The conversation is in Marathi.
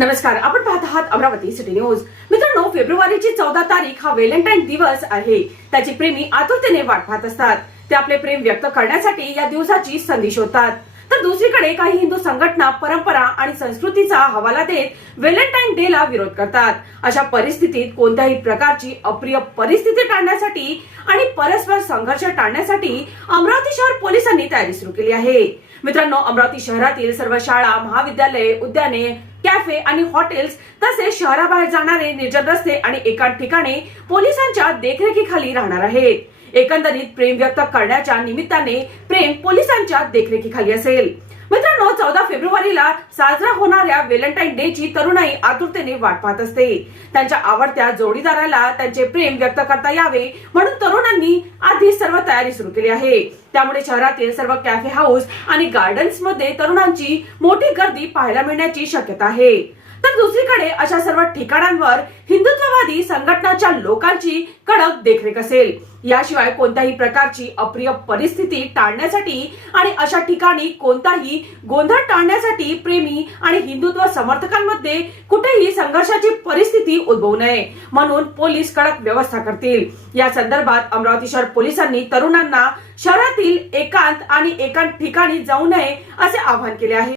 नमस्कार आपण पाहत आहात अमरावती सिटी न्यूज मित्रांनो फेब्रुवारीची चौदा तारीख हा व्हॅलेंटाईन दिवस आहे. त्याची प्रेमी आतुरतेने वाट पाहत असतात. ते आपले प्रेम व्यक्त करण्यासाठी या दिवसाची संधी शोधतात. तर दुसरीकडे काही हिंदू संघटना परंपरा आणि संस्कृतीचा हवाला देत व्हॅलेंटाईन डे ला विरोध करतात. अशा परिस्थितीत कोणत्याही प्रकारची अप्रिय परिस्थिती टाळण्यासाठी आणि परस्पर संघर्ष टाळण्यासाठी अमरावती शहर पोलिसांनी तयारी सुरू केली आहे. मित्रांनो अमरावती शहरातील सर्व शाळा महाविद्यालये उद्याने कॅफे आणि हॉटेल्स तसेच शहराबाहेर जाणारे निर्जन रस्ते आणि एका ठिकाणी पोलिसांच्या देखरेखीखाली राहणार आहेत. एकंदरीत प्रेम व्यक्त करण्याच्या निमित्ताने प्रेम पोलिसांच्या देखरेखीखाली असेल. मित्रांनो चौदा फेब्रुवारीला साजरा होणाऱ्या व्हॅलेंटाईन डे ची तरुणाई आतुरतेने वाट पाहत असते. त्यांच्या आवडत्या जोडीदाराला त्यांचे प्रेम व्यक्त करता यावे म्हणून तरुणांनी आधी सर्व तयारी सुरू केली आहे. त्यामुळे शहरातील सर्व कॅफे हाऊस आणि गार्डन्समध्ये तरुणांची मोठी गर्दी पाहायला मिळण्याची शक्यता आहे. तर दुसरीकडे अशा सर्व ठिकाणांवर हिंदुत्ववादी संघटनाच्या लोकांची कडक देखरेख असेल. याशिवाय कोणत्याही प्रकारची अप्रिय परिस्थिती टाळण्यासाठी आणि अशा ठिकाणी कोणताही गोंधळ टाळण्यासाठी प्रेमी आणि हिंदुत्व समर्थकांमध्ये कुठेही संघर्षाची परिस्थिती उद्भवू नये म्हणून पोलीस कडक व्यवस्था करतील. या संदर्भात अमरावती शहर पोलिसांनी तरुणांना शहरातील एकांत आणि एकांत ठिकाणी जाऊ नये असे आवाहन केले आहे.